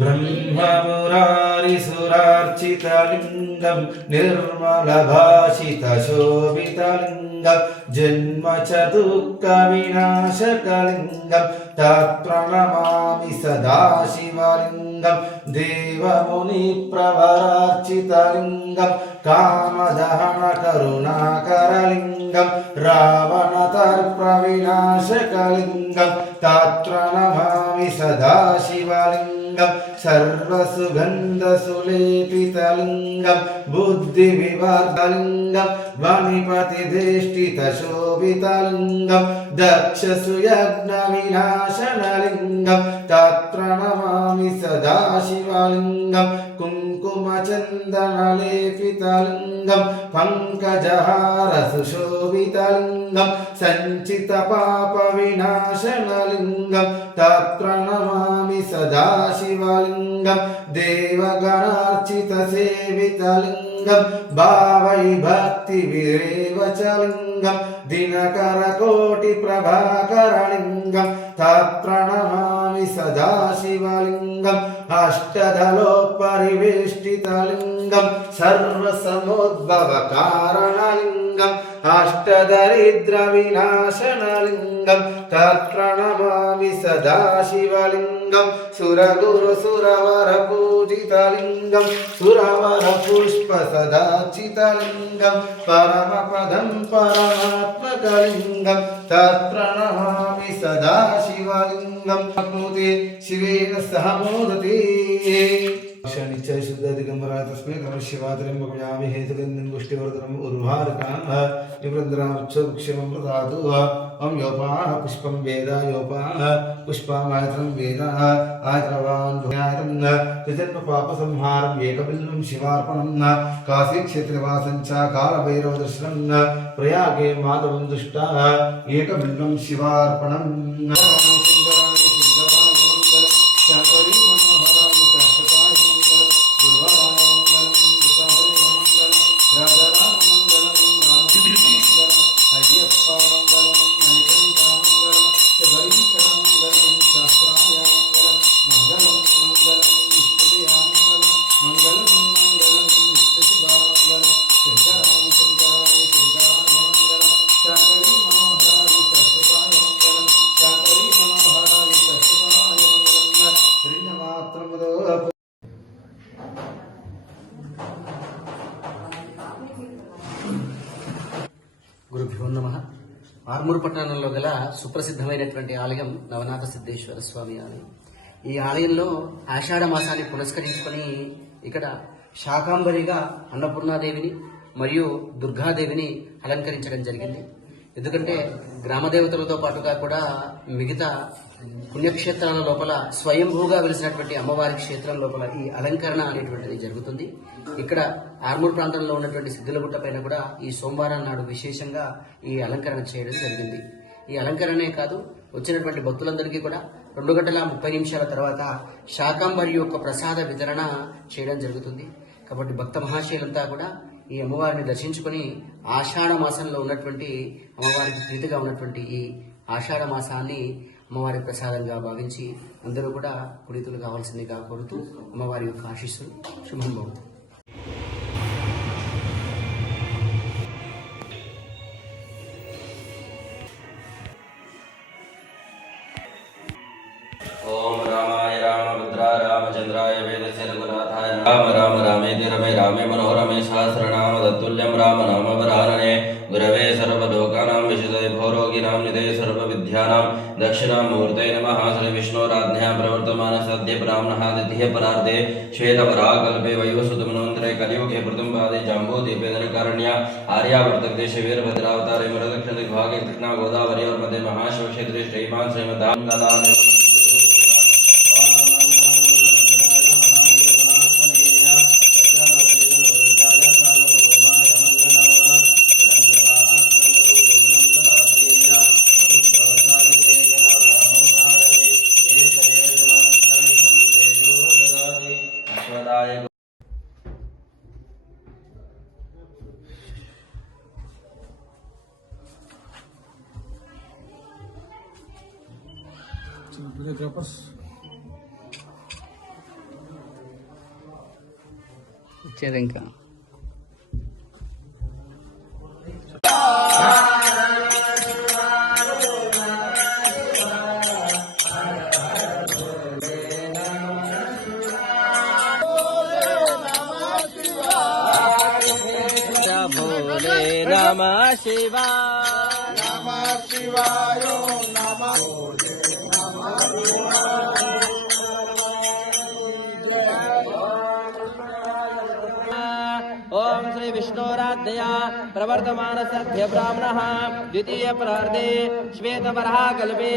ब्रह्ममुरारिसुरार्चितलिङ्गं निर्मलभाषितशोभितलिङ्गं जन्म च दुःखविनाशकलिङ्गं तत्प्रणमामि सदाशिवलिङ्गं देवमुनिप्रवरार्चितलिङ्गं कामदहनकरुणाकरलिङ्गं रावणतर्प्रविनाशकलिङ्गं तत्प्रणमामि सदाशिवलिङ्गं सर्वसुगन्धसुलेपितलिङ्गं बुद्धिविवर्धलिङ्गं वणिपतिदेष्टितशोभितलिङ्गं दक्षसुयज्ञविनाशनलिङ्गं तत्प्रणमामि सदाशिवलिङ्गं कुङ्कुमचन्दनलेपितलिङ्गं पङ्कजहारसुशोभितलिङ्गं सञ्चितपापविनाशनलिङ्गं तत्प्रणमामि सदाशिवलिङ्गं देवगणार्चितसेवितलिङ्गं भावैभक्तिविरेवचलिङ्गं दिनकरकोटिप्रभाकरलिङ्गं तत्प्रणमामि सदाशिवलिङ्गम् अष्टदलोपरिवेष्टितलिङ्गं सर्वसमुद्भवकारणलिङ्गम् अष्टदरिद्रविनाशनलिङ्गं तत्प्रणमामि सदाशिवलिङ्गं सुरगुरुसुरवरपूजितलिङ्गं सुरवरपुष्पसदाचितलिङ्गं परमपदं परमात्मकलिङ्गं तत्प्रणमामि सदाशिवलिङ्गं आप्नोति शिवेन सह मोदते निश्चय शुद्धाधिगम्बरा तस्मै नमः शिवात्र्यम्बकमयामि हेतुगन्धपुष्टिवर्धनम् उर्वारुकान् निवृन्द्राक्षक्षमं प्रदातु ॐ योपाः पुष्पं वेद योपाः पुष्पमायत्रं वेद आयत्रवान् ध्यानं त्रिजन्मपापसंहारम् एकबिल्वं शिवार्पणं काशीक्षेत्रवासं च कालभैरवदर्शनं प्रयागे माधवं दृष्टा एकबिल्वं शिवार्पणम् గురుభ్యో నమః. ఆర్మూరు పట్టణంలో గల సుప్రసిద్ధమైనటువంటి ఆలయం నవనాథ సిద్ధేశ్వర స్వామి ఆలయం. ఈ ఆలయంలో ఆషాఢ మాసాన్ని పురస్కరించుకొని ఇక్కడ శాకాంబరిగా అన్నపూర్ణాదేవిని మరియు దుర్గాదేవిని అలంకరించడం జరిగింది. ఎందుకంటే గ్రామదేవతలతో పాటుగా కూడా మిగతా పుణ్యక్షేత్రాల లోపల స్వయంభూగా వెలిసినటువంటి అమ్మవారి క్షేత్రం లోపల ఈ అలంకరణ అనేటువంటిది జరుగుతుంది. ఇక్కడ ఆర్మూర్ ప్రాంతంలో ఉన్నటువంటి సిద్ధులగుట్ట పైన కూడా ఈ సోమవారం నాడు విశేషంగా ఈ అలంకరణ చేయడం జరిగింది. ఈ అలంకరణే కాదు, వచ్చినటువంటి భక్తులందరికీ కూడా 2:30 తర్వాత శాకాంబరి యొక్క ప్రసాద వితరణ చేయడం జరుగుతుంది. కాబట్టి భక్త మహాశయులంతా కూడా ఈ అమ్మవారిని దర్శించుకొని ఆషాఢ మాసంలో ఉన్నటువంటి అమ్మవారికి ప్రీతిగా ఉన్నటువంటి ఈ ఆషాఢ మాసాన్ని అమ్మవారి ప్రసాదంగా భావించి అందరూ కూడా పునీతులు కావాల్సిందిగా కోరుతూ అమ్మవారి యొక్క ఆశీస్సులు శుభం భవతు. ओम रामाय रामभद्राय रामचंद्राय वेदस्य रघुनाथाय राम राम रामेति रमे रामे मनोरमे सहस्रनाम तत्तुल्यं राम नाम वरानने गुरवे सर्वलोकानां विशुद्धये भोरोगिनां निधये सर्वविद्यानां दक्षिणामूर्तये नमः. श्री विष्णोराज्ञया प्रवर्तमान सद्य ब्राह्मणः द्वितीय परार्धे श्वेतपराकल्पे वैवस्वतमन्वन्तरे कलियुगे प्रथम पादे जाम्बूद्वीपेदनकारण्या आर्यावर्तकदेशे वीरभद्रावतारे मृदक्षिणदिग्भागे कृष्णा गोदावरी और मध्य महाशिवक्षेत्रे श्रीमान् श्रीमदानन्दाय వచ్చేది ఇంకా నమః శివాయ నమః శివాయ నమః ఓం శ్రీ విష్ణోరాధ్యయ ప్రవర్తమానస్య బ్రాహ్మణః ద్వితీయ ప్రార్ధే శ్వేతవరాహకల్పే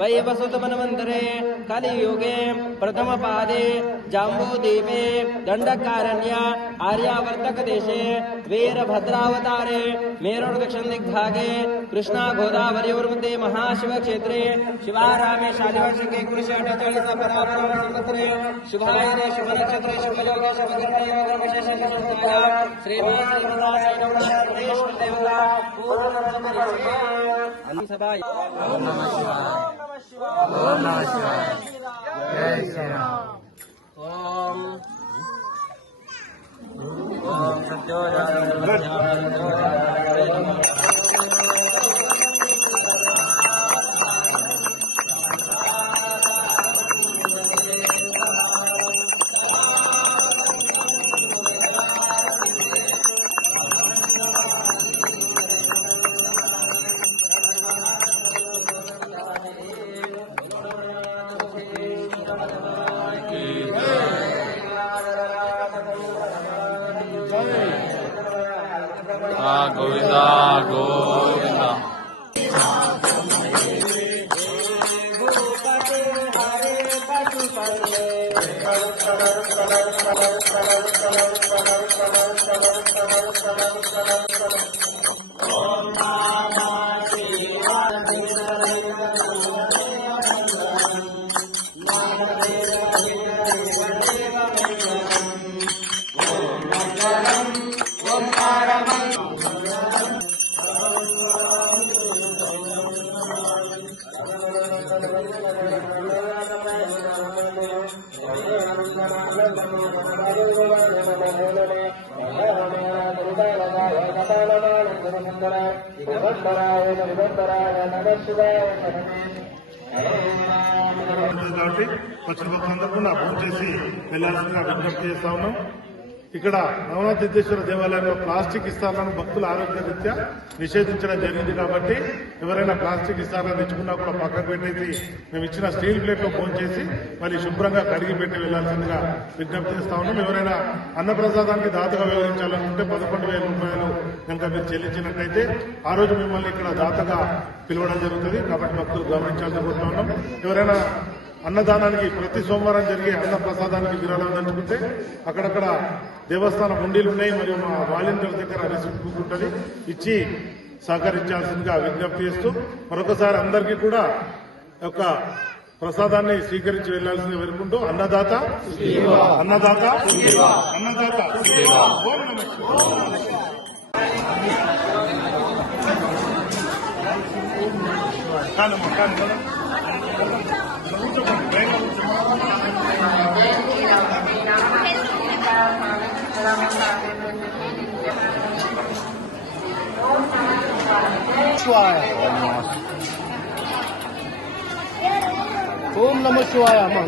వైవసుతమన్వంతరే కలియుగే ప్రథమ పాదే జాంబూద్వీపే దండकारण्य आर्यावर्तकदेशे वीरभद्रावतारे मेरुर् दक्षिणदिग्भागे कृष्णा गोदावरीयोर्मध्ये महाशिवक्षेत्रे शिवारामे शालिवर्षिके कुरुषेटचलितपरापरवसंवत्सरे शुभायने शुभनक्षत्रे शुभयोगे शुभकर्मयोगविशेषसंस्थायां श्रीमहादेवता पूर्णसभाय ओम नमः शिवाय ओम नमः शिवाय जय श्री राम ओम ओम गोविंदा गोविंदा కాబట్టి వచ్చిన భక్తులందరూ నా పూజ చేసి వెళ్లాల్సిందిగా విజ్ఞప్తి చేస్తా ఉన్నాం. ఇక్కడ నవనాథ సిద్ధేశ్వర దేవాలయంలో ప్లాస్టిక్ ఇస్తాలను భక్తుల ఆరోగ్య రీత్యా నిషేధించడం జరిగింది కాబట్టి ఎవరైనా ప్లాస్టిక్ ఇస్తాలను తెచ్చుకున్నా కూడా పక్కకు పెట్టేసి మేము ఇచ్చిన స్టీల్ ప్లేట్ లో ఫోన్ చేసి మళ్ళీ శుభ్రంగా కడిగి పెట్టి వెళ్లాల్సిందిగా విజ్ఞప్తి చేస్తా ఉన్నాం. ఎవరైనా అన్నప్రసాదానికి దాతగా వ్యవహరించాలనుకుంటే 11,000 రూపాయలు కనుక మీరు చెల్లించినట్లయితే ఆ రోజు మిమ్మల్ని ఇక్కడ దాతగా పిలవడం జరుగుతుంది. కాబట్టి భక్తులు గమనించాల్సి కోరుతా ఉన్నాం. ఎవరైనా అన్నదానానికి ప్రతి సోమవారం జరిగే అన్న ప్రసాదానికి విరాళం దంచుకుంటే అక్కడక్కడ దేవస్థాన హుండీలు ఉన్నాయి, మరియు మా వాలంటీర్ల దగ్గర రిసిప్ట్ బుక్ ఉంటుంది, ఇచ్చి సహకరించాల్సిందిగా విజ్ఞప్తి చేస్తూ మరొకసారి అందరికీ కూడా ఒక ప్రసాదాన్ని స్వీకరించి వెళ్లాల్సిందిగా వేడుకుంటూ అన్నదాత అన్నదాత అన్నదాత ఓం నమః ఓం నమః శివాయ అమ్మ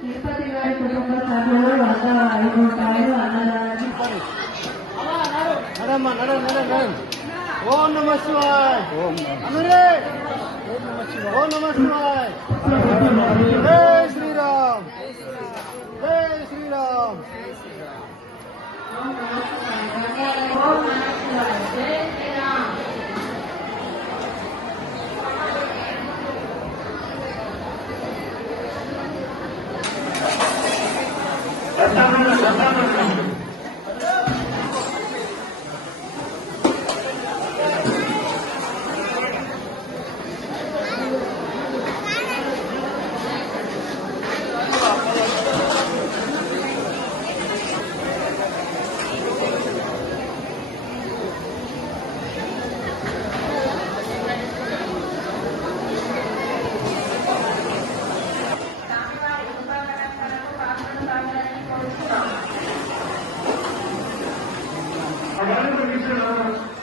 తిరుపతి గారి కుటుంబ సభ్యులు 105 రూపాయలు అన్నదానానికి ఓం నమః శివాయ ఓం నమః శివాయ జై శ్రీరామ్ జై శ్రీరామ్ అవన్నీ